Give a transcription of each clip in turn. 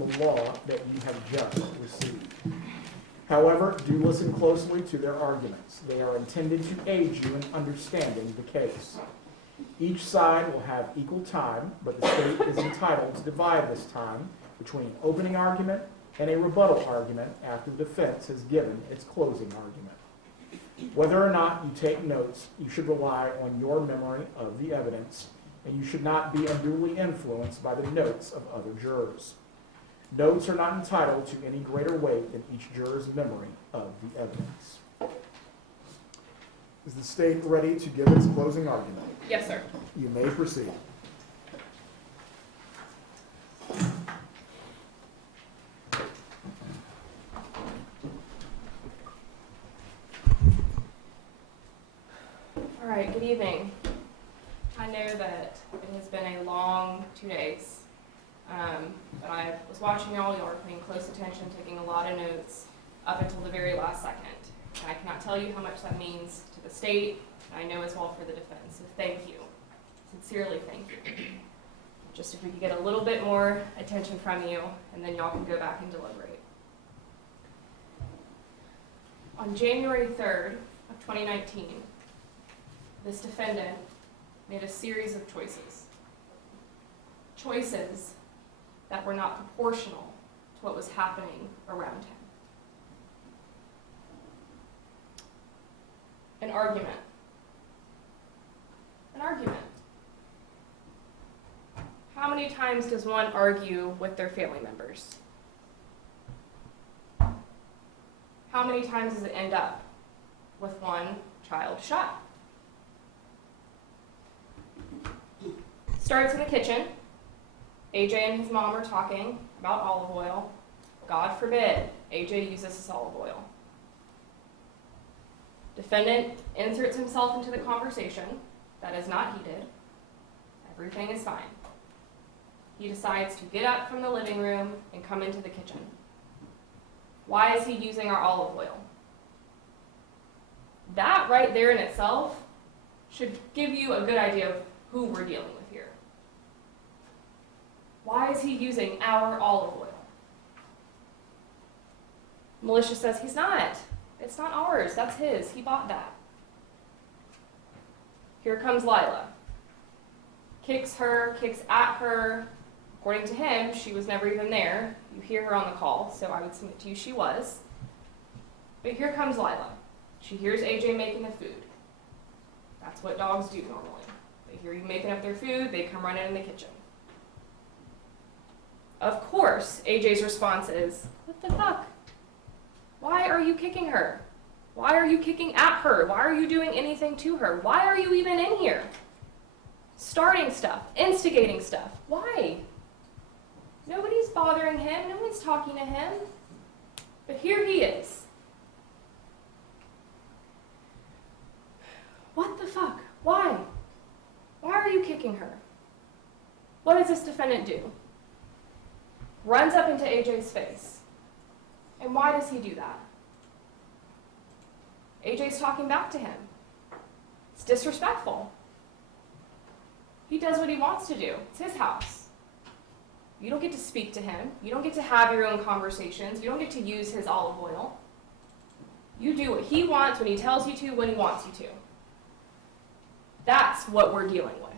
on the law that you have just received. However, do listen closely to their arguments. They are intended to aid you in understanding the case. Each side will have equal time, but the state is entitled to divide this time between an opening argument and a rebuttal argument after the defense has given its closing argument. Whether or not you take notes, you should rely on your memory of the evidence, and you should not be unduly influenced by the notes of other jurors. Notes are not entitled to any greater weight than each juror's memory of the evidence. Is the state ready to give its closing argument? Yes, sir. You may proceed. All right, good evening. I know that it has been a long 2 days, but I was watching y'all were paying close attention, taking a lot of notes up until the very last second. And I cannot tell you how much that means to the state, and I know as well for the defense, so thank you. Sincerely, thank you. Just if we could get a little bit more attention from you, and then y'all can go back and deliberate. On January 3rd of 2019, this defendant made a series of choices. Choices that were not proportional to what was happening around him. An argument. An argument. How many times does one argue with their family members? How many times does it end up with one child shot? Starts in the kitchen. AJ and his mom are talking about olive oil. God forbid AJ uses this olive oil. Defendant inserts himself into the conversation. That is not heated. Everything is fine. He decides to get up from the living room and come into the kitchen. Why is he using our olive oil? That right there in itself should give you a good idea of who we're dealing with here. Why is he using our olive oil? Militia says he's not. It's not ours. That's his. He bought that. Here comes Lila. Kicks her, kicks at her. According to him, she was never even there. You hear her on the call, so I would submit to you she was. But here comes Lila. She hears AJ making the food. That's what dogs do normally. They hear you making up their food, they come running in the kitchen. Of course, AJ's response is, "What the fuck? Why are you kicking her? Why are you kicking at her? Why are you doing anything to her? Why are you even in here? Starting stuff, instigating stuff. Why? Nobody's bothering him. No one's talking to him. But here he is. What the fuck? Why? Why are you kicking her? What does this defendant do? Runs up into AJ's face. And why does he do that? AJ's talking back to him. It's disrespectful. He does what he wants to do. It's his house. You don't get to speak to him. You don't get to have your own conversations. You don't get to use his olive oil. You do what he wants when he tells you to, when he wants you to. That's what we're dealing with.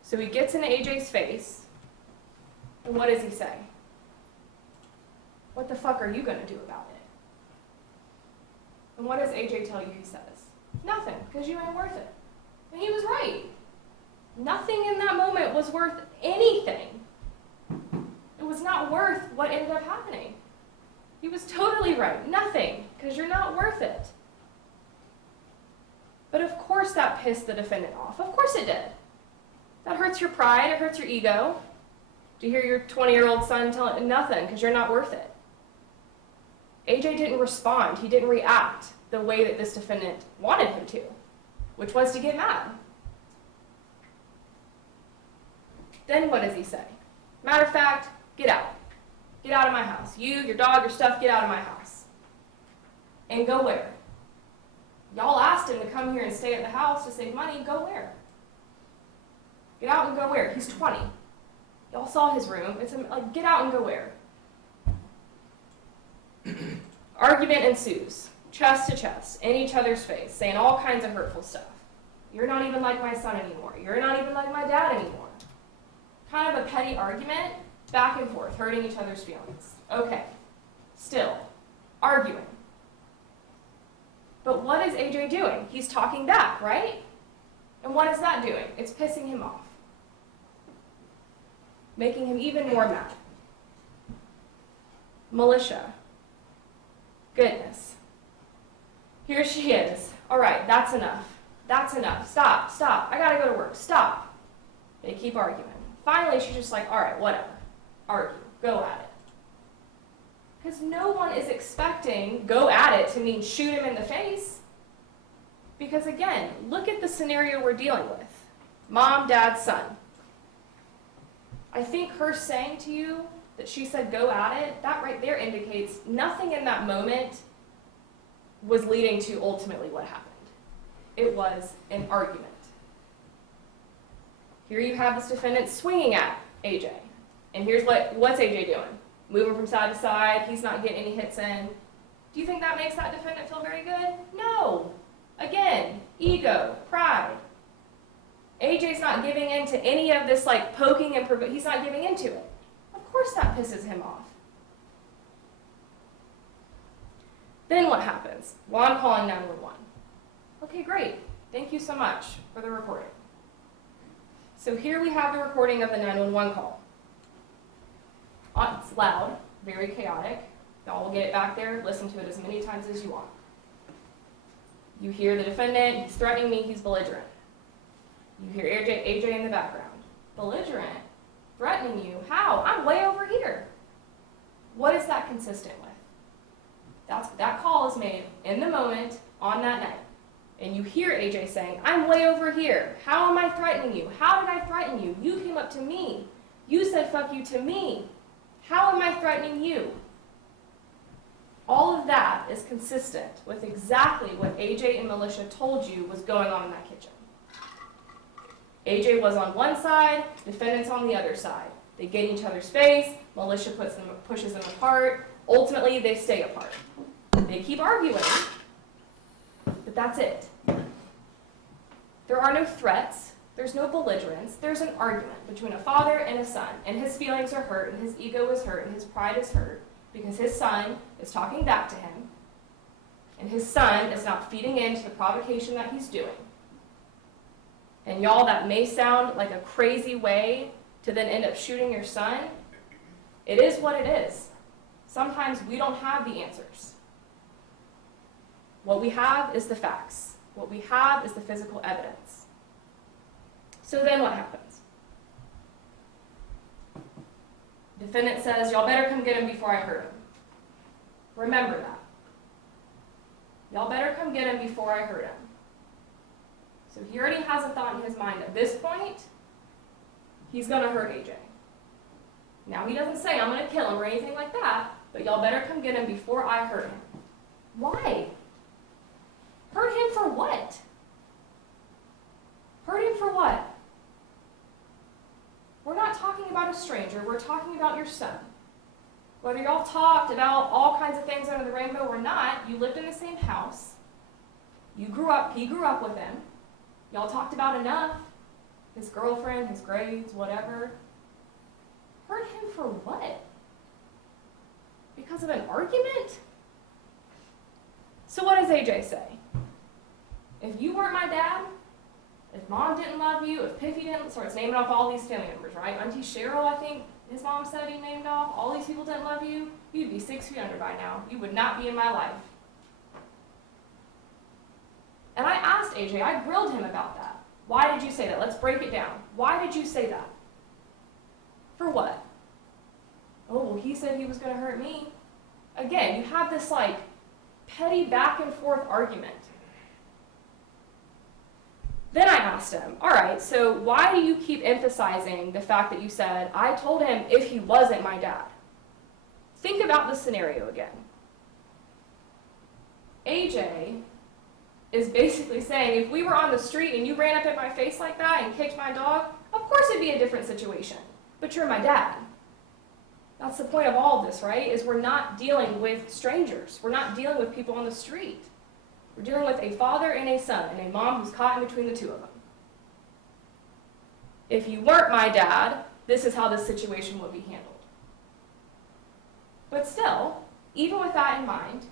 So he gets into AJ's face, and what does he say? What the fuck are you going to do about it? And what does AJ tell you he says? Nothing, because you ain't worth it. And he was right. Nothing in that moment was worth anything. It was not worth what ended up happening. He was totally right. Nothing, because you're not worth it. But of course that pissed the defendant off. Of course it did. That hurts your pride. It hurts your ego. To hear your 20-year-old son tell it nothing, because you're not worth it. AJ didn't respond. He didn't react the way that this defendant wanted him to, which was to get mad. Then what does he say? Matter of fact, get out. Get out of my house. You, your dog, your stuff, get out of my house. And go where? Y'all asked him to come here and stay at the house to save money. Go where? Get out and go where? He's 20. Y'all saw his room. It's like, get out and go where? Argument ensues, chest to chest, in each other's face, saying all kinds of hurtful stuff. You're not even like my son anymore. You're not even like my dad anymore. Kind of a petty argument, back and forth, hurting each other's feelings. Okay, still, arguing. But what is AJ doing? He's talking back, right? And what is that doing? It's pissing him off, making him even more mad. Militia. Goodness. Here she is. All right, that's enough. That's enough. Stop, stop. I gotta go to work. Stop. They keep arguing. Finally, she's just like, all right, whatever. Argue. Go at it. Because no one is expecting go at it to mean shoot him in the face. Because again, look at the scenario we're dealing with. Mom, dad, son. I think her saying to you that she said go at it, that right there indicates nothing in that moment was leading to ultimately what happened. It was an argument. Here you have this defendant swinging at AJ. And here's what's AJ doing? Moving from side to side. He's not getting any hits in. Do you think that makes that defendant feel very good? No. Again, ego, pride. AJ's not giving in to any of this like poking and provoking. He's not giving into it. Of course that pisses him off. Then what happens? Well, I'm calling 911. Okay, great. Thank you so much for the recording. So here we have the recording of the 911 call. It's loud, very chaotic. Y'all will get it back there. Listen to it as many times as you want. You hear the defendant. He's threatening me. He's belligerent. You hear AJ in the background. Belligerent? Threatening you? How? I'm way over here. What is that consistent with? That call is made in the moment on that night. And you hear AJ saying, I'm way over here. How am I threatening you? How did I threaten you? You came up to me. You said fuck you to me. How am I threatening you? All of that is consistent with exactly what AJ and Militia told you was going on in that kitchen. AJ was on one side, defendant's on the other side. They get in each other's face, Militia pushes them apart. Ultimately, they stay apart. They keep arguing, but that's it. There are no threats. There's no belligerence. There's an argument between a father and a son, and his feelings are hurt, and his ego is hurt, and his pride is hurt, because his son is talking back to him, and his son is not feeding into the provocation that he's doing. And y'all, that may sound like a crazy way to then end up shooting your son. It is what it is. Sometimes we don't have the answers. What we have is the facts. What we have is the physical evidence. So then what happens? Defendant says, y'all better come get him before I hurt him. Remember that. Y'all better come get him before I hurt him. So he already has a thought in his mind at this point, he's going to hurt AJ. Now he doesn't say, I'm going to kill him or anything like that, but y'all better come get him before I hurt him. Why? Hurt him for what? Hurt him for what? We're not talking about a stranger, we're talking about your son. Whether y'all talked about all kinds of things under the rainbow or not, you lived in the same house. You grew up, he grew up with him. Y'all talked about enough. His girlfriend, his grades, whatever. Hurt him for what? Because of an argument? So what does AJ say? If you weren't my dad, if mom didn't love you, if Piffy didn't, starts naming off all these family members, right? Auntie Cheryl, I think his mom said he named off, all these people didn't love you, you'd be 6 feet under by now. You would not be in my life. And I asked AJ, I grilled him about that. Why did you say that? Let's break it down. Why did you say that? For what? Oh, well, he said he was going to hurt me. Again, you have this like petty back and forth argument. Then I asked him, all right, so why do you keep emphasizing the fact that you said, I told him if he wasn't my dad? Think about the scenario again. AJ is basically saying, if we were on the street and you ran up at my face like that and kicked my dog, of course it'd be a different situation. but you're my dad. That's the point of all of this, right? Is we're not dealing with strangers. We're not dealing with people on the street. We're dealing with a father and a son and a mom who's caught in between the two of them. If you weren't my dad, this is how this situation would be handled. But still, even with that in mind,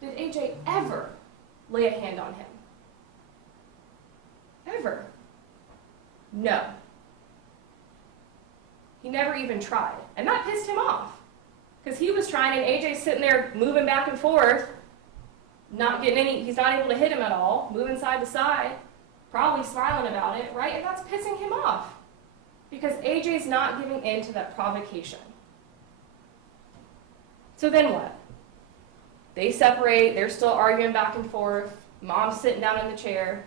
did AJ ever lay a hand on him? Ever? No. He never even tried. And that pissed him off. Because he was trying, and AJ's sitting there moving back and forth, not getting any, he's not able to hit him at all, moving side to side, probably smiling about it, right? And that's pissing him off. Because AJ's not giving in to that provocation. So then what? They separate, they're still arguing back and forth, mom's sitting down in the chair,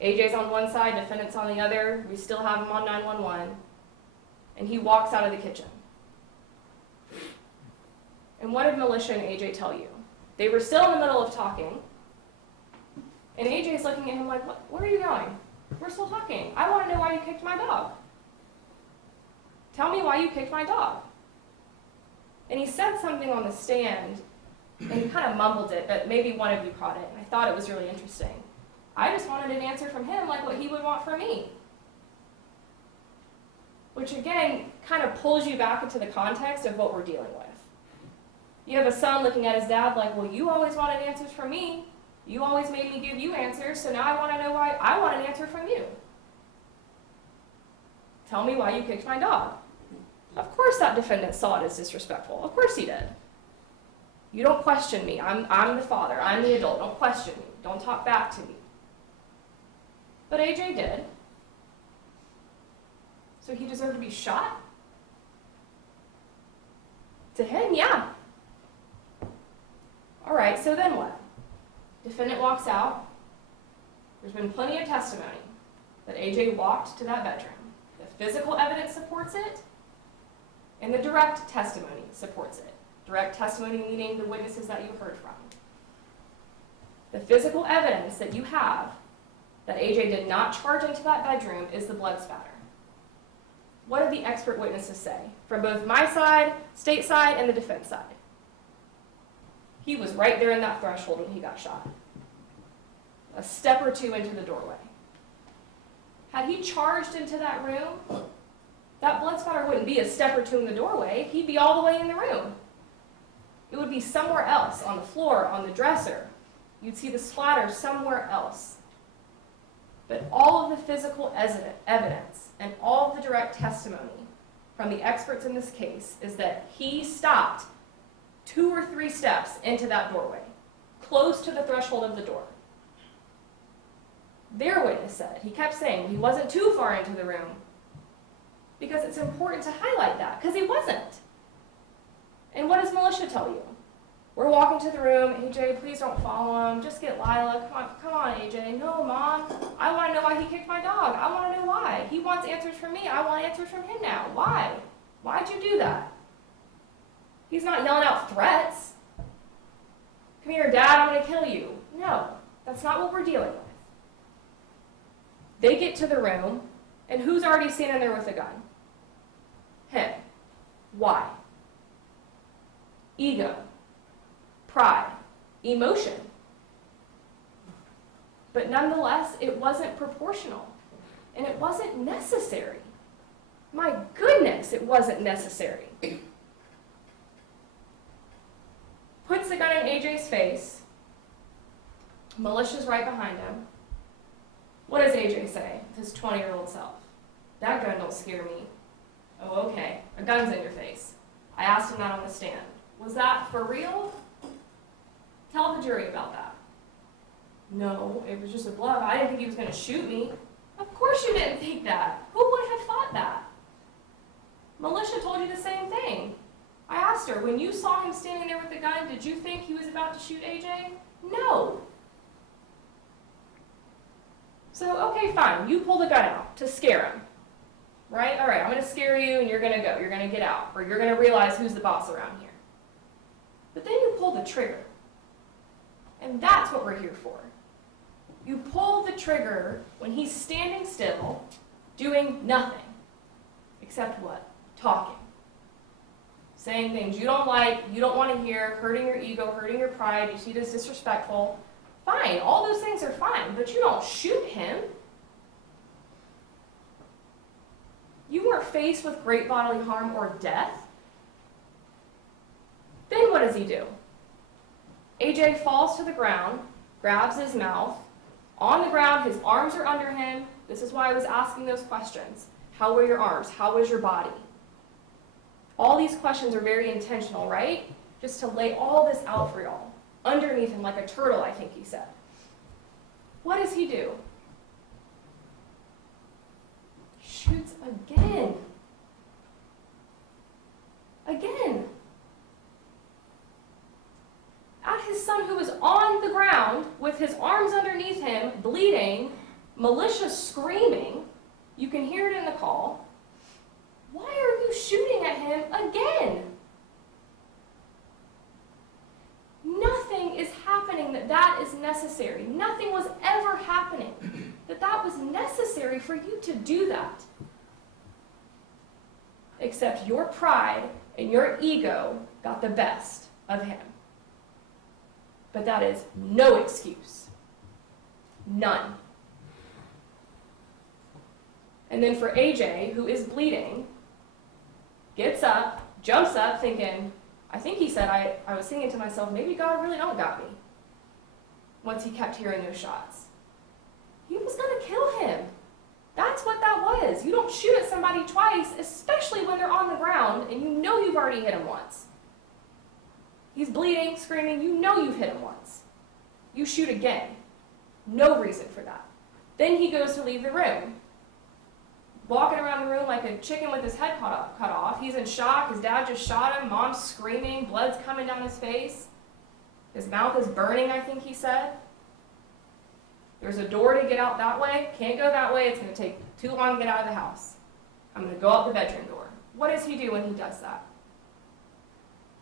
AJ's on one side, defendant's on the other, we still have him on 911, and he walks out of the kitchen. And what did Militia and AJ tell you? They were still in the middle of talking, and AJ's looking at him like, where are you going? We're still talking. I want to know why you kicked my dog. Tell me why you kicked my dog. And he said something on the stand, and he kind of mumbled it, but maybe one of you caught it, and I thought it was really interesting. I just wanted an answer from him like what he would want from me. Which again, kind of pulls you back into the context of what we're dealing with. You have a son looking at his dad like, well, you always wanted answers from me. You always made me give you answers, so now I want to know why I want an answer from you. Tell me why you kicked my dog. Of course that defendant saw it as disrespectful. Of course he did. You don't question me. I'm the father. I'm the adult. Don't question me. Don't talk back to me. But AJ did. So he deserved to be shot? To him, yeah. All right, so then what? Defendant walks out. There's been plenty of testimony that AJ walked to that bedroom. The physical evidence supports it, and the direct testimony supports it. Direct testimony meaning the witnesses that you heard from. The physical evidence that you have that AJ did not charge into that bedroom is the blood spatter. What did the expert witnesses say? From both my side, state side, and the defense side. He was right there in that threshold when he got shot. A step or two into the doorway. Had he charged into that room, that blood spatter wouldn't be a step or two in the doorway. He'd be all the way in the room. It would be somewhere else, on the floor, on the dresser. You'd see the splatter somewhere else. But all of the physical evidence and all of the direct testimony from the experts in this case is that he stopped 2 or 3 steps into that doorway, close to the threshold of the door. Their witness said, he kept saying he wasn't too far into the room because it's important to highlight that, because he wasn't. And what does Militia tell you? We're walking to the room, AJ, please don't follow him, just get Lila, come on AJ. No, Mom, I want to know why he kicked my dog. I want to know why. He wants answers from me, I want answers from him now. Why? Why'd you do that? He's not yelling out threats. Come here, Dad, I'm going to kill you. No, that's not what we're dealing with. They get to the room, and who's already standing there with a gun? Him. Why? Ego. Pride, emotion. But nonetheless, it wasn't proportional, and it wasn't necessary. My goodness, it wasn't necessary. Puts the gun in AJ's face. Militia's right behind him. What does AJ say to his 20-year-old self? That gun don't scare me. Oh, okay, a gun's in your face. I asked him that on the stand. Was that for real? Tell the jury about that. No, it was just a bluff. I didn't think he was going to shoot me. Of course you didn't think that. Who would have thought that? Militia told you the same thing. I asked her, when you saw him standing there with the gun, did you think he was about to shoot AJ? No. So, okay, fine. You pull the gun out to scare him. Right? All right, I'm going to scare you and you're going to go. You're going to get out. Or you're going to realize who's the boss around here. But then you pull the trigger. And that's what we're here for. You pull the trigger when he's standing still, doing nothing. Except what? Talking. Saying things you don't like, you don't want to hear, hurting your ego, hurting your pride, you see it as disrespectful. Fine, all those things are fine, but you don't shoot him. You weren't faced with great bodily harm or death. Then what does he do? AJ falls to the ground, grabs his mouth. On the ground, his arms are under him. This is why I was asking those questions. How were your arms? How was your body? All these questions are very intentional, right? Just to lay all this out for y'all. Underneath him like a turtle, I think he said. What does he do? Shoots again. Again. At his son who is on the ground with his arms underneath him, bleeding, militia screaming. You can hear it in the call. Why are you shooting at him again? Nothing is happening that is necessary. Nothing was ever happening that was necessary for you to do that. Except your pride and your ego got the best of him. But that is no excuse. None. And then for AJ, who is bleeding, gets up, jumps up, thinking, I think he said, I was thinking to myself, maybe God really don't got me. Once he kept hearing those shots. He was going to kill him. That's what that was. You don't shoot at somebody twice, especially when they're on the ground, and you know you've already hit him once. He's bleeding, screaming, you know you've hit him once. You shoot again. No reason for that. Then he goes to leave the room. Walking around the room like a chicken with his head cut off. He's in shock. His dad just shot him. Mom's screaming. Blood's coming down his face. His mouth is burning, I think he said. There's a door to get out that way. Can't go that way. It's going to take too long to get out of the house. I'm going to go out the bedroom door. What does he do when he does that?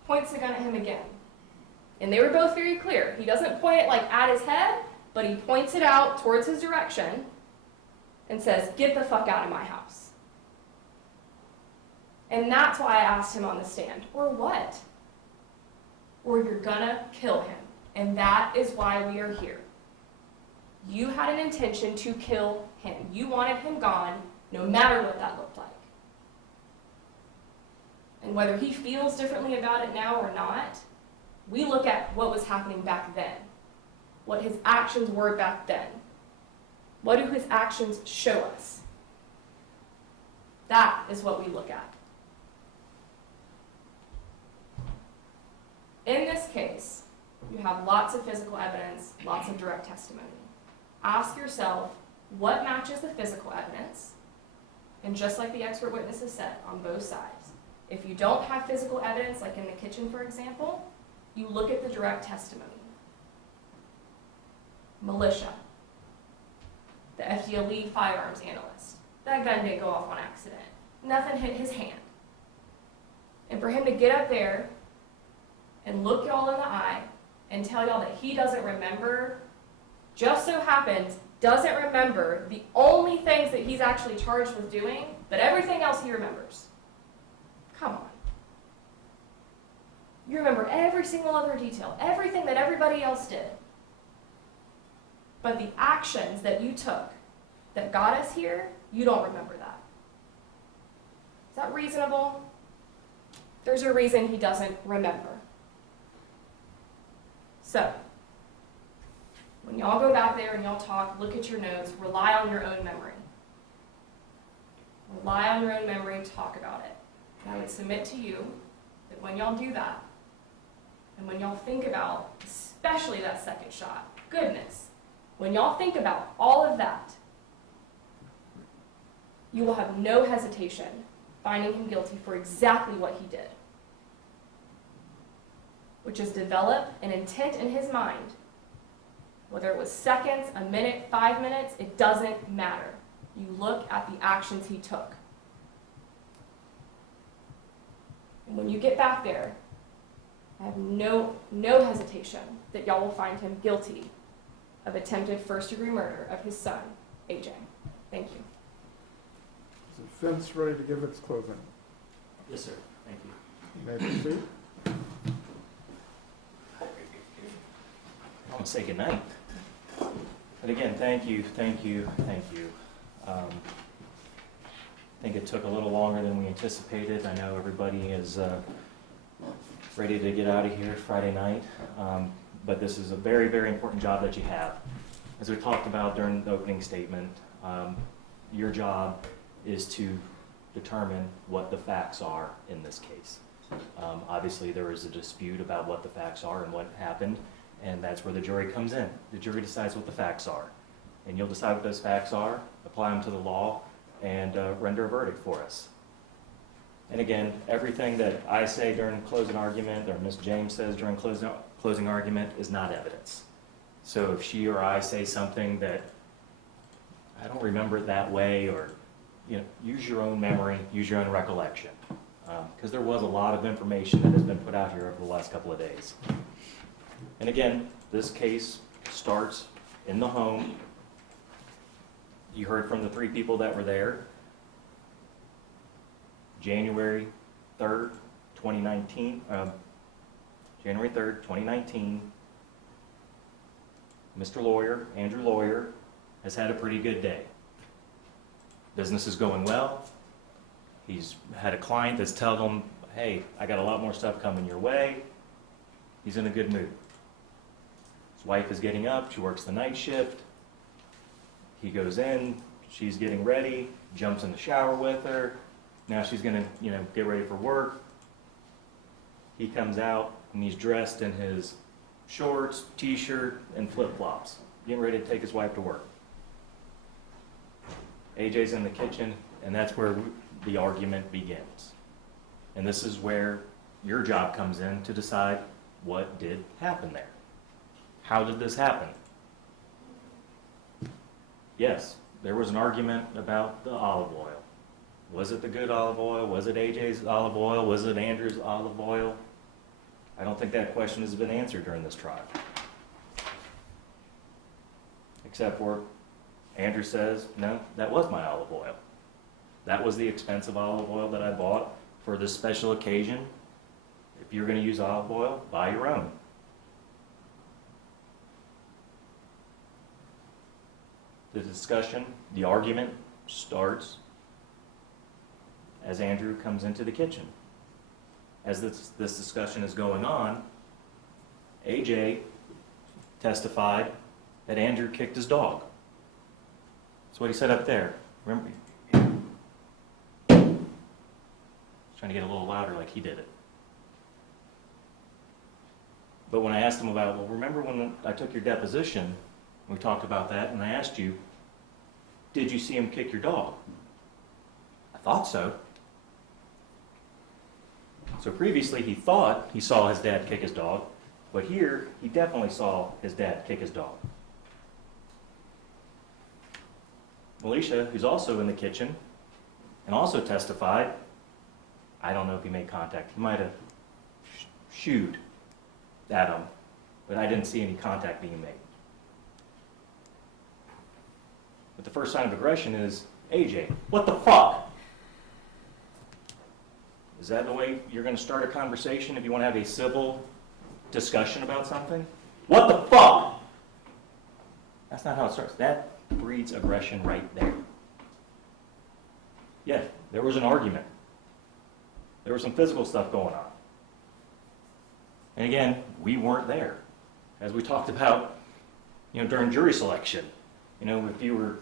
Points the gun at him again. And they were both very clear. He doesn't point it like at his head, but he points it out towards his direction and says, get the fuck out of my house. And that's why I asked him on the stand, or what? Or you're gonna kill him. And that is why we are here. You had an intention to kill him. You wanted him gone, no matter what that looked like. And whether he feels differently about it now or not, we look at what was happening back then, what his actions were back then. What do his actions show us? That is what we look at. In this case, you have lots of physical evidence, lots of direct testimony. Ask yourself, what matches the physical evidence? And just like the expert witnesses said, on both sides. If you don't have physical evidence, like in the kitchen, for example, you look at the direct testimony. Militia. The FDLE firearms analyst. That gun didn't go off on accident. Nothing hit his hand. And for him to get up there and look y'all in the eye and tell y'all that he doesn't remember, just so happens, doesn't remember the only things that he's actually charged with doing, but everything else he remembers. Come on. You remember every single other detail, everything that everybody else did. But the actions that you took that got us here, you don't remember that. Is that reasonable? There's a reason he doesn't remember. So, when y'all go back there and y'all talk, look at your notes, rely on your own memory. Rely on your own memory, talk about it. And I would submit to you that when y'all do that, and when y'all think about, especially that second shot, goodness, when y'all think about all of that, you will have no hesitation finding him guilty for exactly what he did, which is develop an intent in his mind. Whether it was seconds, a minute, 5 minutes, it doesn't matter. You look at the actions he took. And when you get back there, I have no hesitation that y'all will find him guilty of attempted first-degree murder of his son, AJ. Thank you. Is the defense ready to give its closing? Yes, sir. Thank you. You may proceed. I want to say goodnight. But again, thank you. I think it took a little longer than we anticipated. I know everybody is ready to get out of here Friday night, but this is a very, very important job that you have. As we talked about during the opening statement, your job is to determine what the facts are in this case. Obviously, there is a dispute about what the facts are and what happened, and that's where the jury comes in. The jury decides what the facts are, and you'll decide what those facts are, apply them to the law, and render a verdict for us. And again, everything that I say during closing argument, or Ms. James says during closing argument, is not evidence. So if she or I say something that I don't remember it that way, or use your own memory, use your own recollection, because there was a lot of information that has been put out here over the last couple of days. And again, this case starts in the home. You heard from the 3 people that were there. January 3rd, 2019. January 3rd, 2019. Mr. Lawyer, Andrew Lawyer, has had a pretty good day. Business is going well. He's had a client that's telling him, hey, I got a lot more stuff coming your way. He's in a good mood. His wife is getting up. She works the night shift. He goes in. She's getting ready. Jumps in the shower with her. Now she's going to, get ready for work. He comes out and he's dressed in his shorts, t-shirt, and flip-flops, getting ready to take his wife to work. AJ's in the kitchen, and that's where the argument begins. And this is where your job comes in to decide what did happen there. How did this happen? Yes, there was an argument about the olive oil. Was it the good olive oil? Was it AJ's olive oil? Was it Andrew's olive oil? I don't think that question has been answered during this trial. Except for Andrew says, no, that was my olive oil. That was the expensive olive oil that I bought for this special occasion. If you're going to use olive oil, buy your own. The discussion, the argument starts as Andrew comes into the kitchen. As this discussion is going on, AJ testified that Andrew kicked his dog. That's what he said up there. Remember? Trying to get a little louder like he did it. But when I asked him about, well, remember when I took your deposition, we talked about that, and I asked you, did you see him kick your dog? I thought so. So previously he thought he saw his dad kick his dog, but here he definitely saw his dad kick his dog. Alicia, who's also in the kitchen, and also testified, I don't know if he made contact. He might have shooed at him, but I didn't see any contact being made. But the first sign of aggression is, AJ, what the fuck? Is that the way you're going to start a conversation if you want to have a civil discussion about something? What the fuck? That's not how it starts. That breeds aggression right there. Yeah, there was an argument. There was some physical stuff going on. And again, we weren't there. As we talked about, during jury selection, if you were,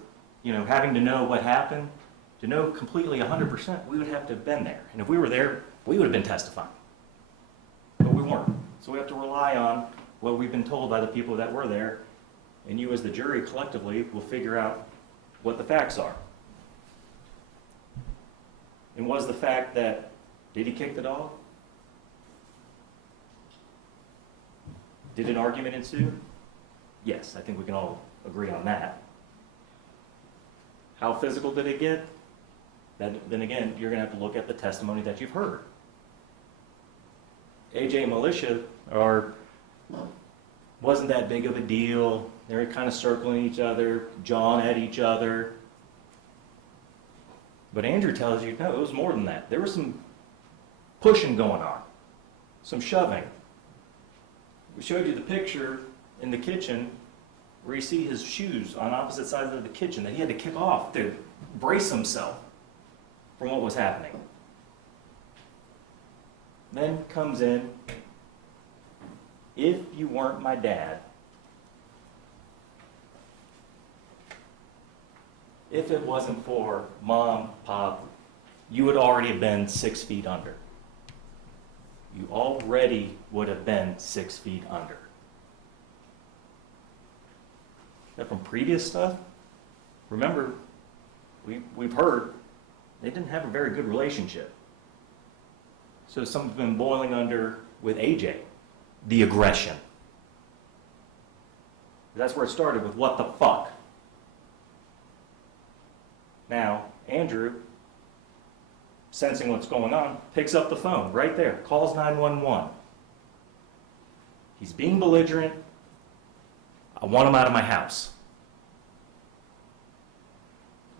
having to know what happened, to know completely 100%, we would have to have been there. And if we were there, we would have been testifying. But we weren't. So we have to rely on what we've been told by the people that were there, and you as the jury collectively will figure out what the facts are. And was the fact that, did he kick the dog? Did an argument ensue? Yes, I think we can all agree on that. How physical did it get? Then again, you're going to have to look at the testimony that you've heard. AJ and Militia wasn't that big of a deal. They were kind of circling each other, jawing at each other. But Andrew tells you, no, it was more than that. There was some pushing going on, some shoving. We showed you the picture in the kitchen where you see his shoes on opposite sides of the kitchen that he had to kick off to brace himself from what was happening. Then comes in, if you weren't my dad, if it wasn't for Mom, Pop, you would already have been 6 feet under. You already would have been 6 feet under. Now from previous stuff, remember, we've heard they didn't have a very good relationship. So something's been boiling under with AJ, the aggression. That's where it started with what the fuck. Now, Andrew, sensing what's going on, picks up the phone right there, calls 911. He's being belligerent. I want him out of my house.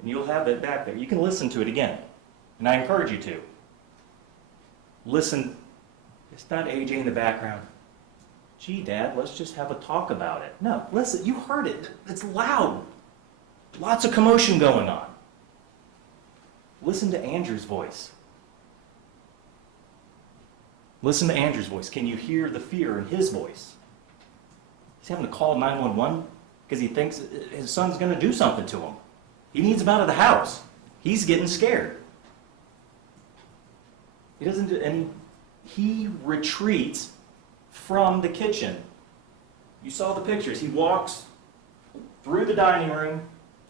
And you'll have it back there. You can listen to it again. And I encourage you to. Listen. It's not AJ in the background. Gee, Dad, let's just have a talk about it. No, listen, you heard it. It's loud. Lots of commotion going on. Listen to Andrew's voice. Listen to Andrew's voice. Can you hear the fear in his voice? He's having to call 911 because he thinks his son's going to do something to him. He needs him out of the house. He's getting scared. He doesn't do any. He retreats from the kitchen. You saw the pictures. He walks through the dining room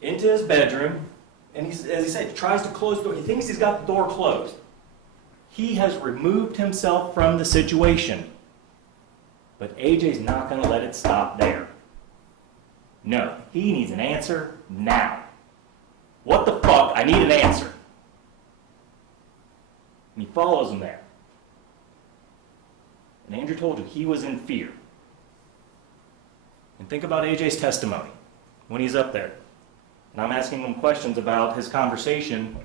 into his bedroom, and he's, as he said, tries to close the door. He thinks he's got the door closed. He has removed himself from the situation. But AJ's not going to let it stop there. No, he needs an answer now. What the fuck? I need an answer. And he follows him there. And Andrew told you he was in fear. And think about AJ's testimony when he's up there. And I'm asking him questions about his conversation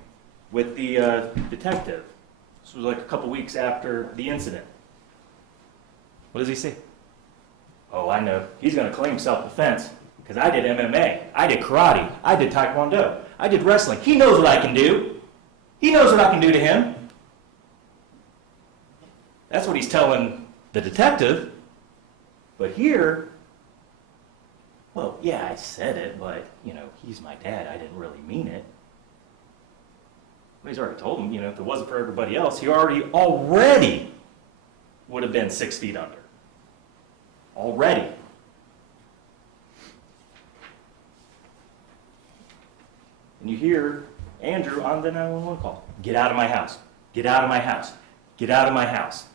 with the detective. This was like a couple weeks after the incident. What does he say? Oh, I know. He's going to claim self-defense because I did MMA. I did karate. I did taekwondo. I did wrestling. He knows what I can do. He knows what I can do to him. That's what he's telling the detective. But here, well, yeah, I said it, but, he's my dad. I didn't really mean it. Well, he's already told him, if it wasn't for everybody else, he already would have been 6 feet under. Already. And you hear Andrew on the 911 call. Get out of my house. Get out of my house. Get out of my house.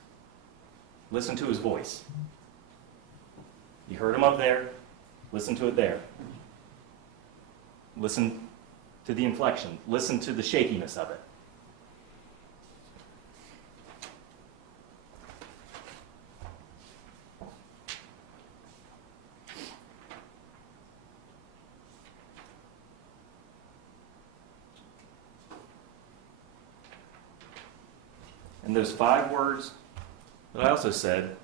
Listen to his voice. You heard him up there. Listen to it there. Listen to the inflection. Listen to the shakiness of it. And those 5 words that I also said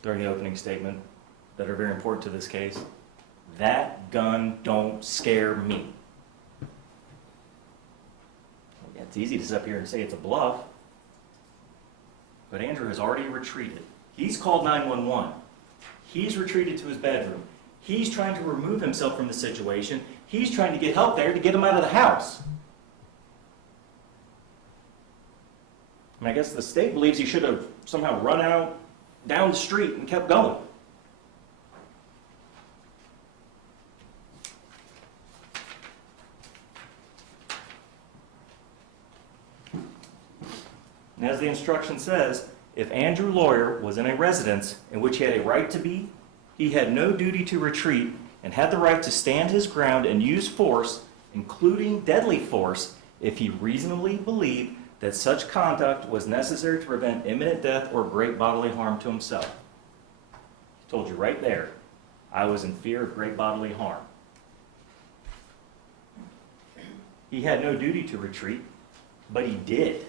during the opening statement that are very important to this case, that gun don't scare me. Yeah, it's easy to sit up here and say it's a bluff, but Andrew has already retreated. He's called 911. He's retreated to his bedroom. He's trying to remove himself from the situation. He's trying to get help there to get him out of the house. I mean, I guess the state believes he should have somehow run out down the street and kept going. And as the instruction says, if Andrew Lawyer was in a residence in which he had a right to be, he had no duty to retreat and had the right to stand his ground and use force, including deadly force, if he reasonably believed that such conduct was necessary to prevent imminent death or great bodily harm to himself. He told you right there, I was in fear of great bodily harm. He had no duty to retreat, but he did.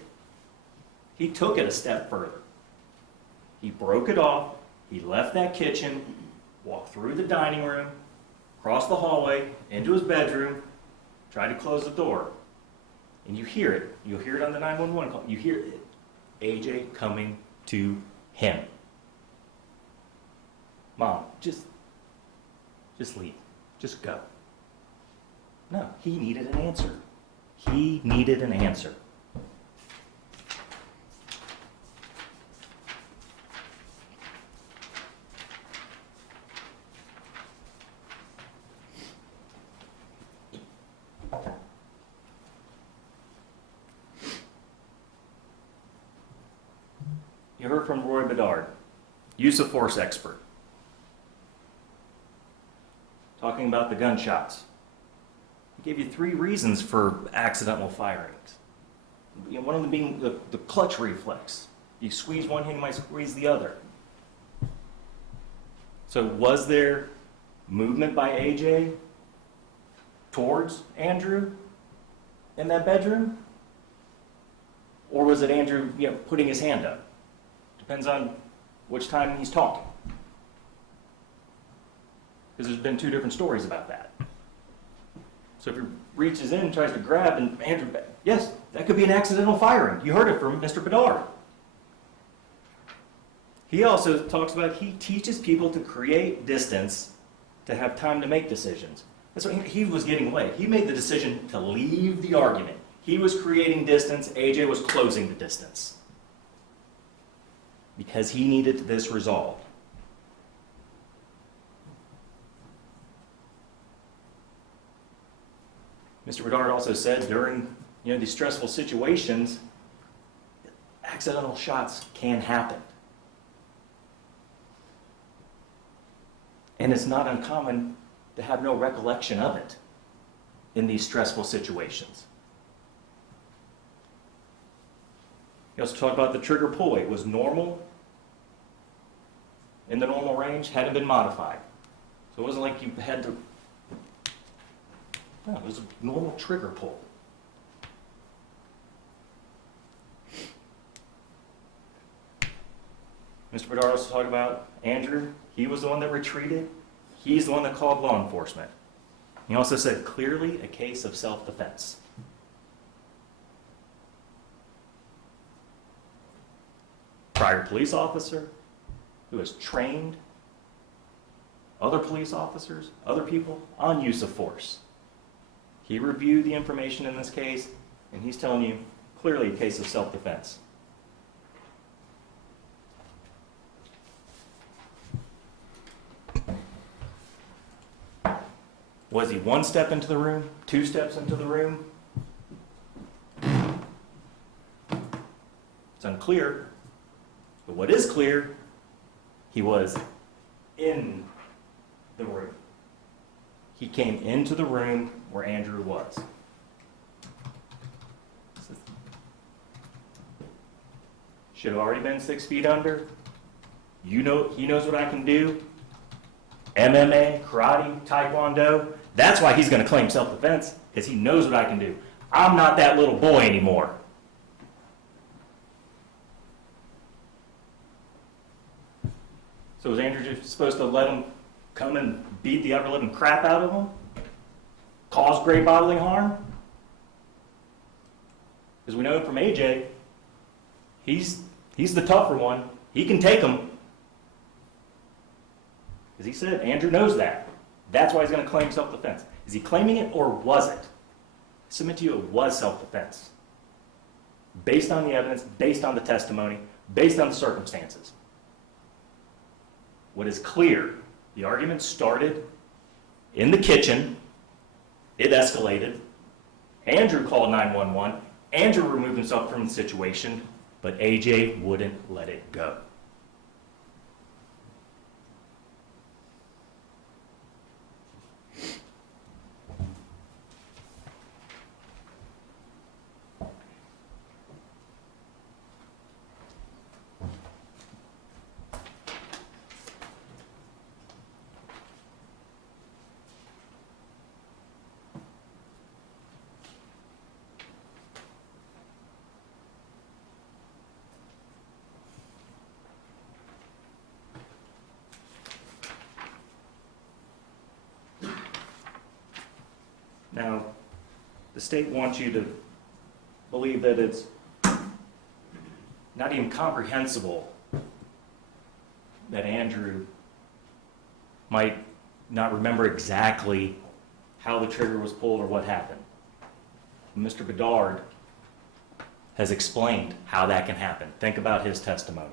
He took it a step further. He broke it off, he left that kitchen, walked through the dining room, across the hallway, into his bedroom, tried to close the door. And you hear it. You'll hear it on the 911 call. You hear it. AJ coming to him. Mom, just leave. Just go. No, he needed an answer. He needed an answer. You heard from Roy Bedard, use of force expert, talking about the gunshots. He gave you 3 reasons for accidental firings. One of them being the clutch reflex. You squeeze one hand, you might squeeze the other. So was there movement by AJ towards Andrew in that bedroom? Or was it Andrew putting his hand up? Depends on which time he's talking. Because there's been 2 different stories about that. So if he reaches in and tries to grab, and Andrew, yes, that could be an accidental firing. You heard it from Mr. Bedard. He also talks about he teaches people to create distance to have time to make decisions. That's what he was getting away. He made the decision to leave the argument. He was creating distance. AJ was closing the distance. Because he needed this resolved. Mr. Bedard also said during these stressful situations, accidental shots can happen. And it's not uncommon to have no recollection of it in these stressful situations. He also talked about the trigger pull weight was normal, in the normal range, hadn't been modified. So it wasn't like you had to, no, it was a normal trigger pull. Mr. Bedard also talked about Andrew. He was the one that retreated. He's the one that called law enforcement. He also said clearly a case of self-defense. Prior police officer who has trained other police officers, other people on use of force. He reviewed the information in this case, and he's telling you clearly a case of self-defense. Was he 1 step into the room, 2 steps into the room? It's unclear. But what is clear, he was in the room. He came into the room where Andrew was. Should have already been 6 feet under. He knows what I can do. MMA, karate, taekwondo. That's why he's going to claim self-defense, because he knows what I can do. I'm not that little boy anymore. So was Andrew just supposed to let him come and beat the ever-living crap out of him? Cause great bodily harm? Because we know from AJ, he's the tougher one. He can take him. Because he said, Andrew knows that. That's why he's going to claim self-defense. Is he claiming it or was it? I submit to you it was self-defense. Based on the evidence, based on the testimony, based on the circumstances. What is clear, the argument started in the kitchen. It escalated. Andrew called 911. Andrew removed himself from the situation, but AJ wouldn't let it go. Now, the state wants you to believe that it's not even comprehensible that Andrew might not remember exactly how the trigger was pulled or what happened. Mr. Bedard has explained how that can happen. Think about his testimony.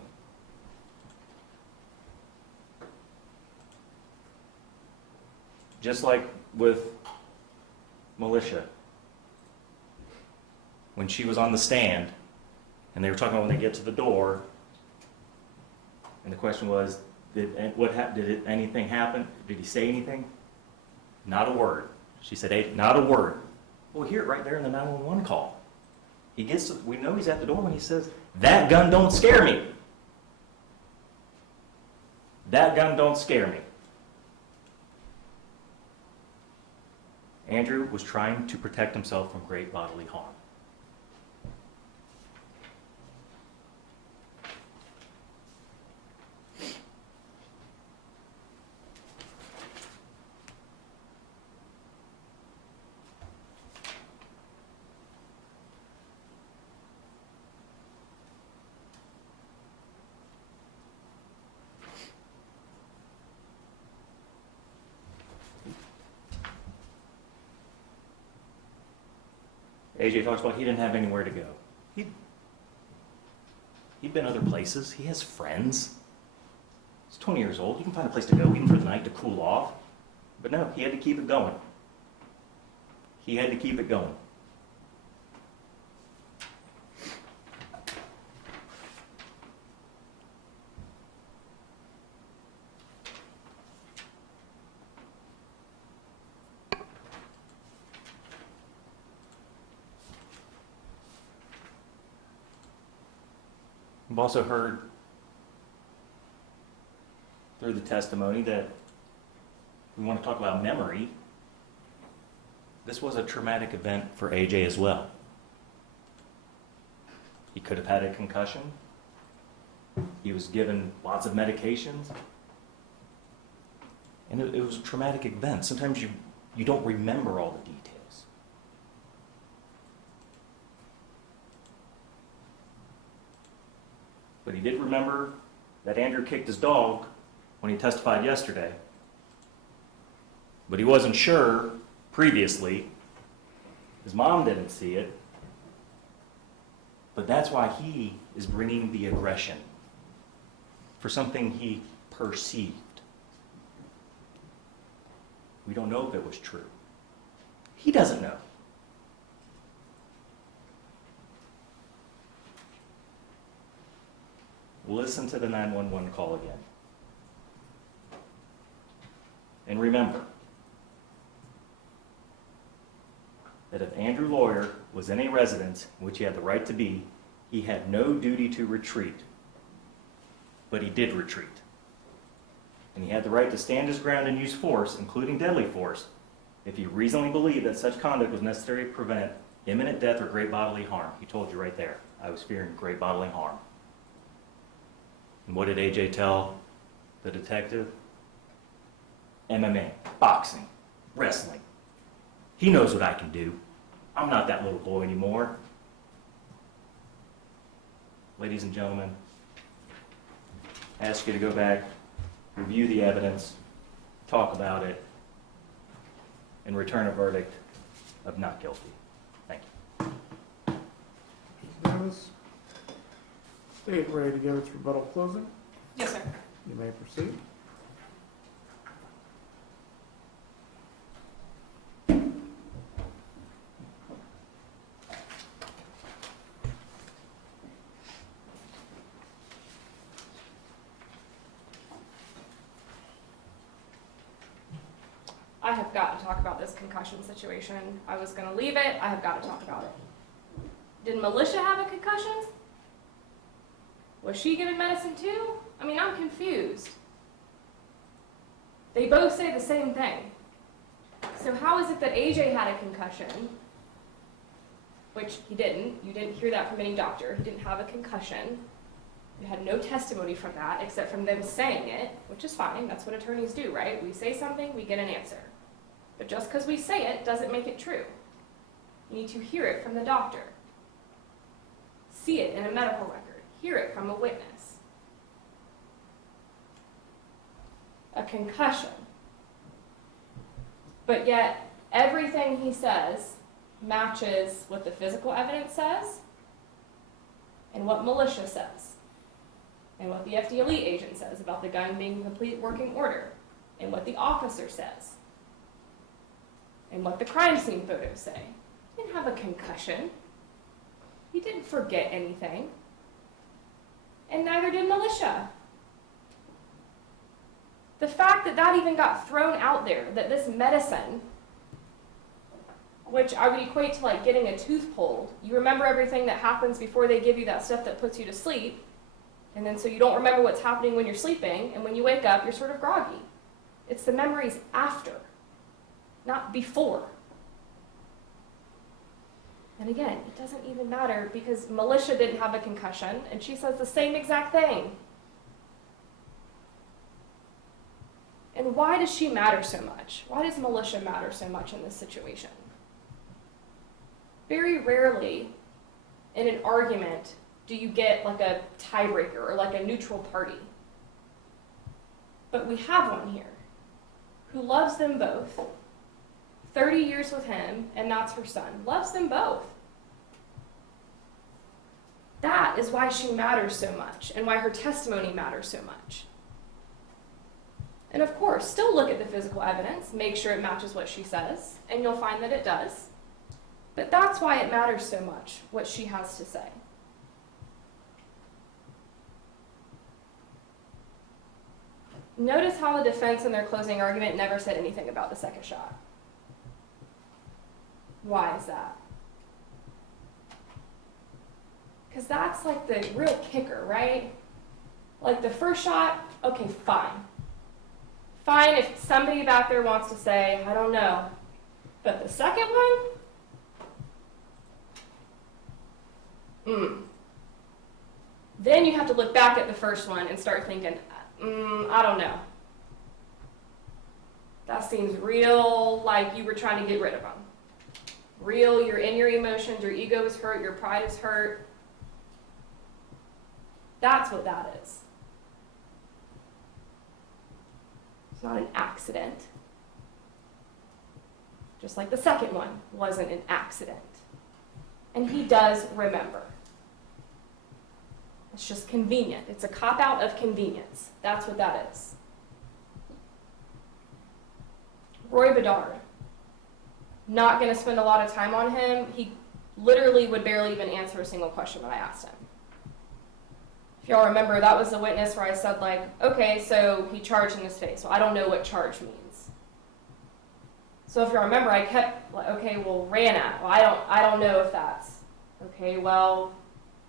Just like with Militia, when she was on the stand and they were talking about when they get to the door, and the question was, did anything happen? Did he say anything? Not a word. She said, hey, not a word. Well, we hear it right there in the 911 call. We know he's at the door when he says, that gun don't scare me. That gun don't scare me. Andrew was trying to protect himself from great bodily harm. AJ talks about he didn't have anywhere to go. He'd been other places. He has friends. He's 20 years old. He can find a place to go even for the night to cool off. But no, he had to keep it going. He had to keep it going. I've also heard through the testimony that we want to talk about memory. This was a traumatic event for AJ as well. He could have had a concussion. He was given lots of medications. And it was a traumatic event. Sometimes you don't remember all the details. But he did remember that Andrew kicked his dog when he testified yesterday. But he wasn't sure previously. His mom didn't see it. But that's why he is bringing the aggression for something he perceived. We don't know if it was true. He doesn't know. Listen to the 911 call again. And remember that if Andrew Lawyer was in a residence in which he had the right to be, he had no duty to retreat. But he did retreat. And he had the right to stand his ground and use force, including deadly force, if he reasonably believed that such conduct was necessary to prevent imminent death or great bodily harm. He told you right there, I was fearing great bodily harm. And what did AJ tell the detective? MMA, boxing, wrestling. He knows what I can do. I'm not that little boy anymore. Ladies and gentlemen, I ask you to go back, review the evidence, talk about it, and return a verdict of not guilty. Thank you. Davis. State ready to give its rebuttal closing. Yes, sir. You may proceed. I have got to talk about this concussion situation. I was going to leave it. I have got to talk about it. Did Militia have a concussion? Was she given medicine too? I mean, I'm confused. They both say the same thing. So how is it that AJ had a concussion, which he didn't? You didn't hear that from any doctor. He didn't have a concussion. We had no testimony from that except from them saying it, which is fine. That's what attorneys do, right? We say something, we get an answer. But just because we say it doesn't make it true. You need to hear it from the doctor, see it in a medical record, hear it from a witness. A concussion. But yet, everything he says matches what the physical evidence says, and what militia says, and what the FDLE agent says about the gun being in complete working order, and what the officer says, and what the crime scene photos say. He didn't have a concussion. He didn't forget anything. And neither did militia. The fact that that even got thrown out there, that this medicine, which I would equate to like getting a tooth pulled, you remember everything that happens before they give you that stuff that puts you to sleep, and then so you don't remember what's happening when you're sleeping, and when you wake up, you're sort of groggy. It's the memories after, not before. And again, it doesn't even matter because militia didn't have a concussion, and she says the same exact thing. And why does she matter so much? Why does militia matter so much in this situation? Very rarely in an argument do you get like a tiebreaker or like a neutral party. But we have one here who loves them both, 30 years with him, and that's her son, loves them both. That is why she matters so much and why her testimony matters so much. And of course, still look at the physical evidence, make sure it matches what she says, and you'll find that it does. But that's why it matters so much, what she has to say. Notice how the defense in their closing argument never said anything about the second shot. Why is that? Because that's like the real kicker, right? Like the first shot, okay, fine. Fine if somebody back there wants to say, I don't know. But the second one? Then you have to look back at the first one and start thinking, I don't know. That seems real like you were trying to get rid of them. Real, you're in your emotions, your ego is hurt, your pride is hurt. That's what that is. It's not an accident. Just like the second one wasn't an accident. And he does remember. It's just convenient. It's a cop-out of convenience. That's what that is. Roy Bedard. Not going to spend a lot of time on him. He literally would barely even answer a single question that I asked him. If y'all remember, that was the witness where I said, like, okay, so he charged in his face. Well, I don't know what charge means. So if you remember, I kept, like, okay, well, ran at. Well, I don't know if that's, okay, well,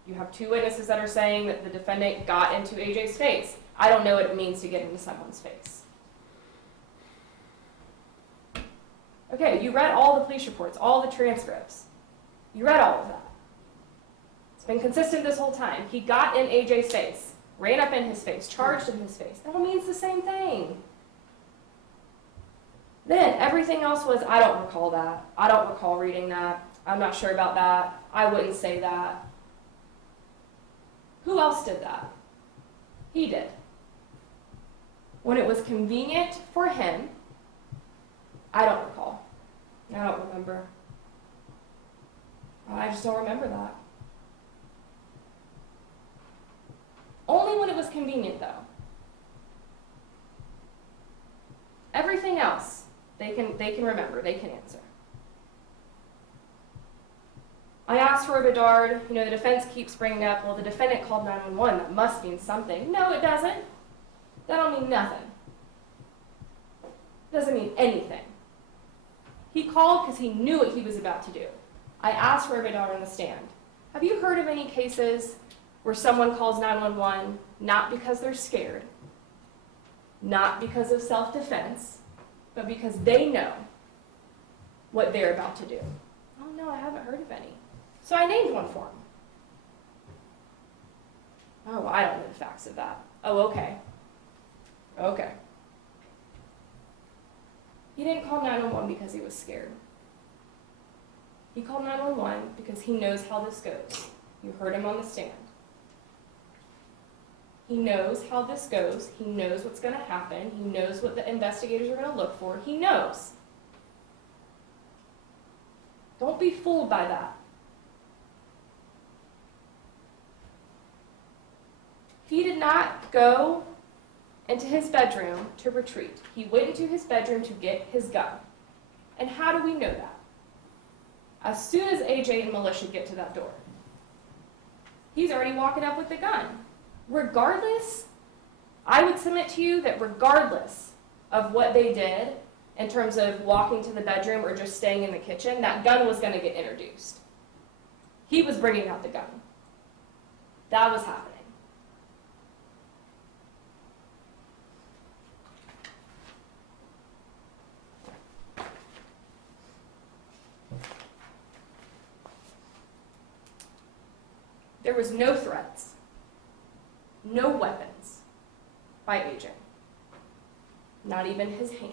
you have two witnesses that are saying that the defendant got into AJ's face. I don't know what it means to get into someone's face. Okay, you read all the police reports, all the transcripts. You read all of that. It's been consistent this whole time. He got in AJ's face, ran up in his face, charged in his face. That all means the same thing. Then everything else was, I don't recall that. I don't recall reading that. I'm not sure about that. I wouldn't say that. Who else did that? He did. When it was convenient for him, I don't recall. I don't remember. I just don't remember that. Only when it was convenient, though. Everything else, they can remember, they can answer. I asked Roy Bedard, the defense keeps bringing up, well, the defendant called 911, that must mean something. No, it doesn't. That don't mean nothing. It doesn't mean anything. He called because he knew what he was about to do. I asked Roy Bedard on the stand, have you heard of any cases where someone calls 911 not because they're scared, not because of self-defense, but because they know what they're about to do? Oh, no, I haven't heard of any. So I named one for him. Oh, well, I don't know the facts of that. Oh, okay. Okay. He didn't call 911 because he was scared. He called 911 because he knows how this goes. You heard him on the stand. He knows how this goes. He knows what's going to happen. He knows what the investigators are going to look for. He knows. Don't be fooled by that. He did not go into his bedroom to retreat. He went into his bedroom to get his gun. And how do we know that? As soon as AJ and Militia get to that door, he's already walking up with the gun. Regardless, I would submit to you that regardless of what they did in terms of walking to the bedroom or just staying in the kitchen, that gun was going to get introduced. He was bringing out the gun. That was happening. There was no threats, no weapons by AJ. Not even his hands.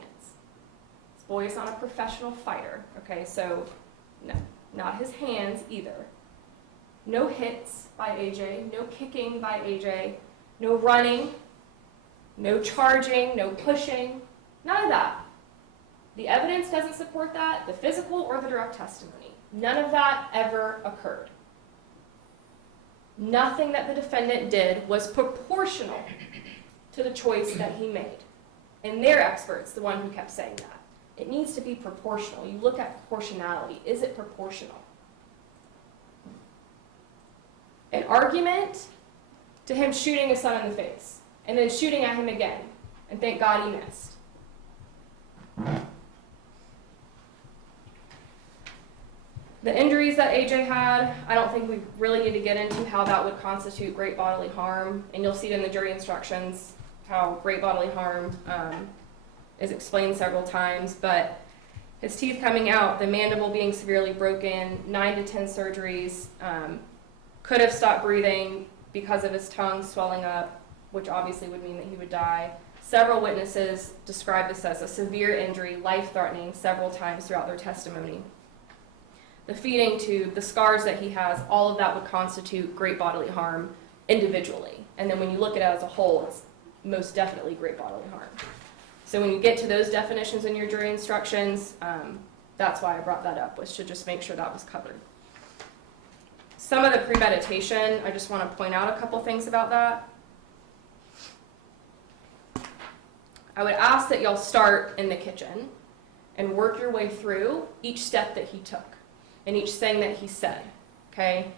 This boy is not a professional fighter, okay? So, no, not his hands either. No hits by AJ, no kicking by AJ, no running, no charging, no pushing, none of that. The evidence doesn't support that, the physical or the direct testimony. None of that ever occurred. Nothing that the defendant did was proportional to the choice that he made. And their expert's the one who kept saying that. It needs to be proportional. You look at proportionality. Is it proportional? An argument to him shooting his son in the face and then shooting at him again. And thank God he missed. The injuries that AJ had, I don't think we really need to get into how that would constitute great bodily harm. And you'll see it in the jury instructions, how great bodily harm is explained several times. But his teeth coming out, the mandible being severely broken, 9 to 10 surgeries, could have stopped breathing because of his tongue swelling up, which obviously would mean that he would die. Several witnesses described this as a severe injury, life-threatening, several times throughout their testimony. The feeding tube, the scars that he has, all of that would constitute great bodily harm individually. And then when you look at it as a whole, it's most definitely great bodily harm. So when you get to those definitions in your jury instructions, that's why I brought that up, was to just make sure that was covered. Some of the premeditation, I just want to point out a couple things about that. I would ask that y'all start in the kitchen and work your way through each step that he took and each thing that he said, okay?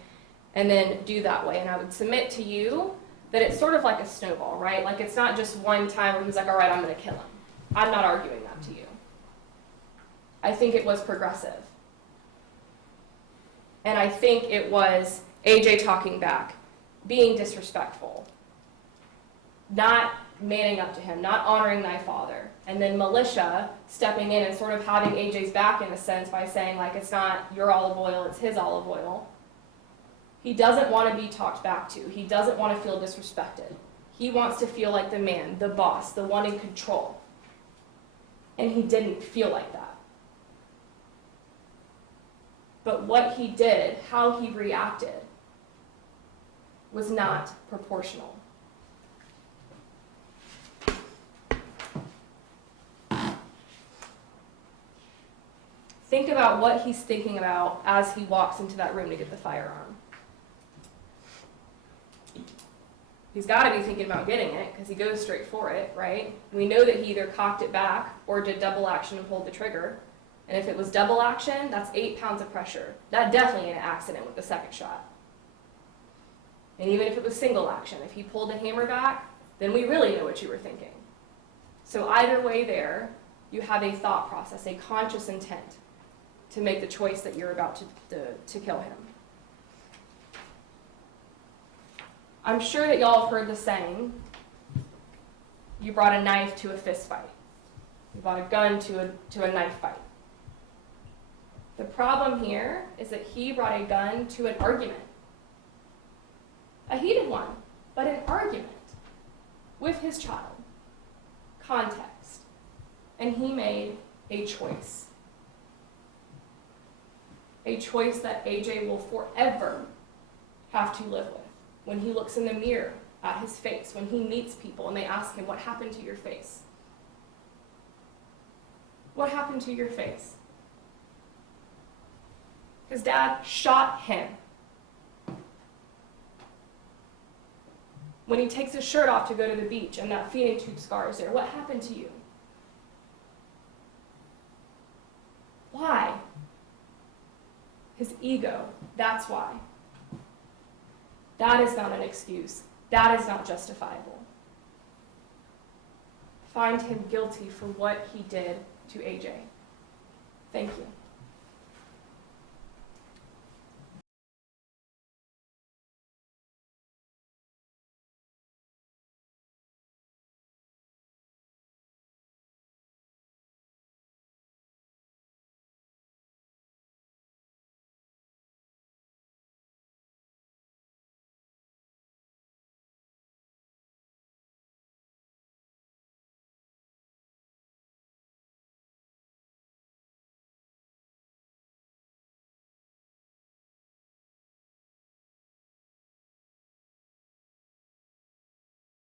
And then do that way. And I would submit to you that it's sort of like a snowball, right? Like it's not just one time where he's like, all right, I'm going to kill him. I'm not arguing that to you. I think it was progressive. And I think it was AJ talking back, being disrespectful, not manning up to him, not honoring thy father. And then Militia stepping in and sort of having AJ's back in a sense by saying, like, it's not your olive oil, it's his olive oil. He doesn't want to be talked back to. He doesn't want to feel disrespected. He wants to feel like the man, the boss, the one in control. And he didn't feel like that. But what he did, how he reacted, was not proportional. Think about what he's thinking about as he walks into that room to get the firearm. He's got to be thinking about getting it because he goes straight for it, right? We know that he either cocked it back or did double action and pulled the trigger. And if it was double action, that's 8 pounds of pressure. That definitely ain't an accident with the second shot. And even if it was single action, if he pulled the hammer back, then we really know what you were thinking. So either way there, you have a thought process, a conscious intent to make the choice that you're about to kill him. I'm sure that y'all have heard the saying, you brought a knife to a fist fight. You brought a gun to a knife fight. The problem here is that he brought a gun to an argument. A heated one, but an argument with his child. Context. And he made a choice. A choice that AJ will forever have to live with. When he looks in the mirror at his face, when he meets people and they ask him, what happened to your face? What happened to your face? His dad shot him. When he takes his shirt off to go to the beach and that feeding tube scar is there, what happened to you? Why? His ego, that's why. That is not an excuse. That is not justifiable. Find him guilty for what he did to AJ. Thank you.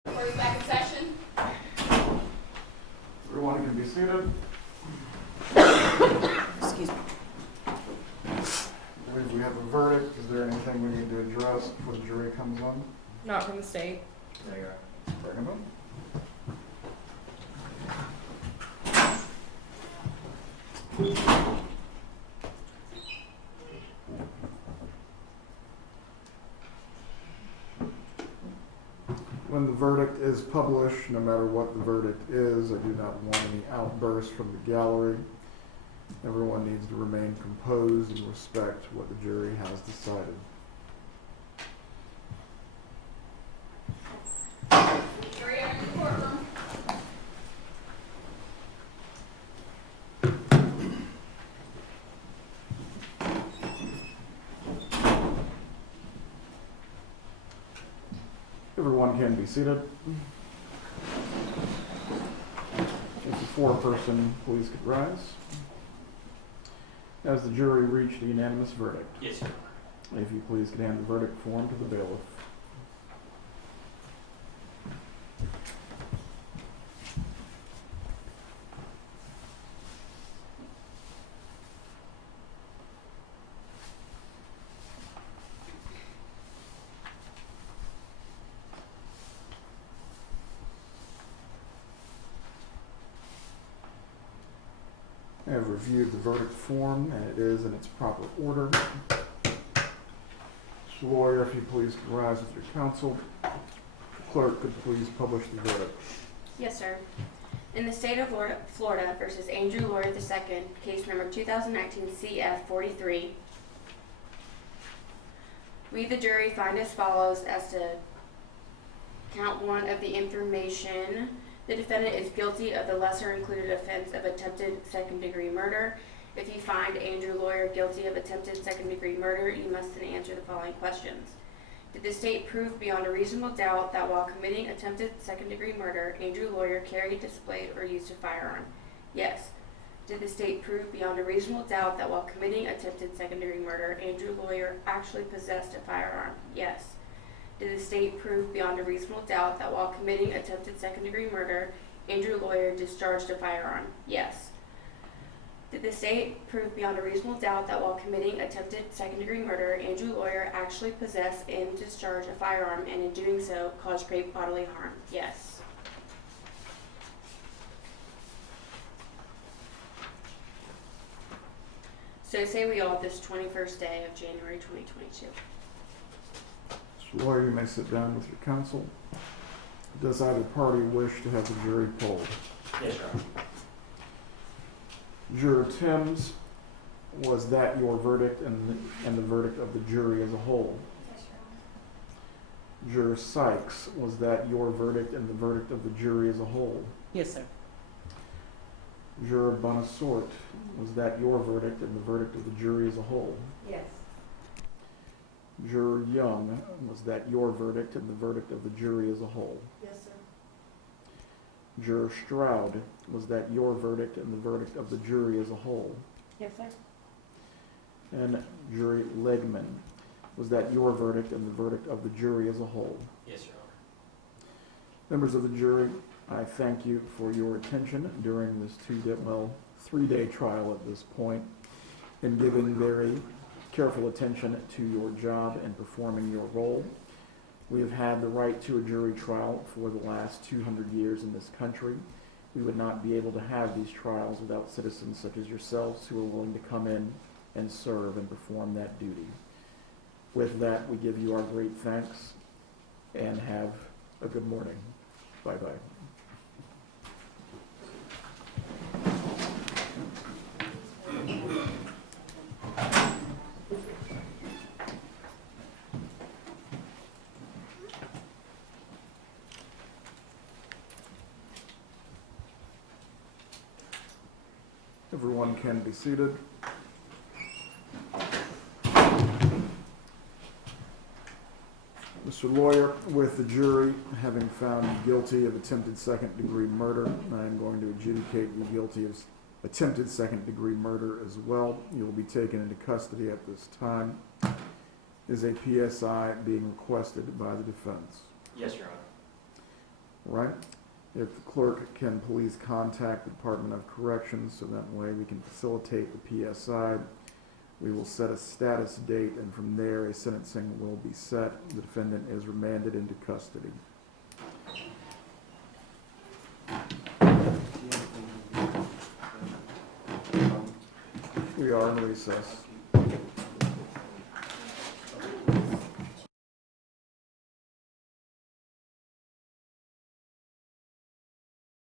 Are we back in session? Everyone can be seated. Excuse me. I believe we have a verdict. Is there anything we need to address before the jury comes on? Not from the state. There you are. Bring them in. When the verdict is published, no matter what the verdict is, I do not want any outbursts from the gallery. Everyone needs to remain composed and respect what the jury has decided. Jury in the courtroom. Everyone can be seated. If the foreperson, please could rise. Has the jury reached a unanimous verdict? Yes, sir. If you please could hand the verdict form to the bailiff. I have reviewed the verdict form, and it is in its proper order. Mr. Lawyer, if you please could rise with your counsel. The clerk could please publish the verdict. Yes, sir. In the state of Florida versus Andrew Lawyer II, case number 2019 CF 43, we, the jury, find as follows as to count one of the information. The defendant is guilty of the lesser included offense of attempted second-degree murder. If you find Andrew Lawyer guilty of attempted second-degree murder, you must then answer the following questions. Did the state prove beyond a reasonable doubt that while committing attempted second-degree murder, Andrew Lawyer carried, displayed, or used a firearm? Yes. Did the state prove beyond a reasonable doubt that while committing attempted second-degree murder, Andrew Lawyer actually possessed a firearm? Yes. Did the state prove beyond a reasonable doubt that while committing attempted second-degree murder, Andrew Lawyer discharged a firearm? Yes. Did the state prove beyond a reasonable doubt that while committing attempted second-degree murder, Andrew Lawyer actually possessed and discharged a firearm and in doing so caused great bodily harm? Yes. So say we all this 21st day of January 2022. Mr. Lawyer, you may sit down with your counsel. Does either party wish to have the jury polled? Yes, Your Honor. Juror Timms, was that your verdict and the verdict of the jury as a whole? Yes, Your Honor. Juror Sykes, was that your verdict and the verdict of the jury as a whole? Yes, sir. Juror Bonasort, was that your verdict and the verdict of the jury as a whole? Yes. Juror Young, was that your verdict and the verdict of the jury as a whole? Yes, sir. Juror Stroud, was that your verdict and the verdict of the jury as a whole? Yes, sir. And Jury Legman, was that your verdict and the verdict of the jury as a whole? Yes, Your Honor. Members of the jury, I thank you for your attention during this 3-day trial at this point, and giving very careful attention to your job and performing your role. We have had the right to a jury trial for the last 200 years in this country. We would not be able to have these trials without citizens such as yourselves who are willing to come in and serve and perform that duty. With that, we give you our great thanks and have a good morning. Bye-bye. Everyone can be seated. Mr. Lawyer, with the jury having found you guilty of attempted second-degree murder, I am going to adjudicate you guilty of attempted second-degree murder as well. You will be taken into custody at this time. Is a PSI being requested by the defense? Yes, Your Honor. All right. If the clerk can please contact the Department of Corrections so that way we can facilitate the PSI. We will set a status date, and from there a sentencing will be set. The defendant is remanded into custody. We are in recess.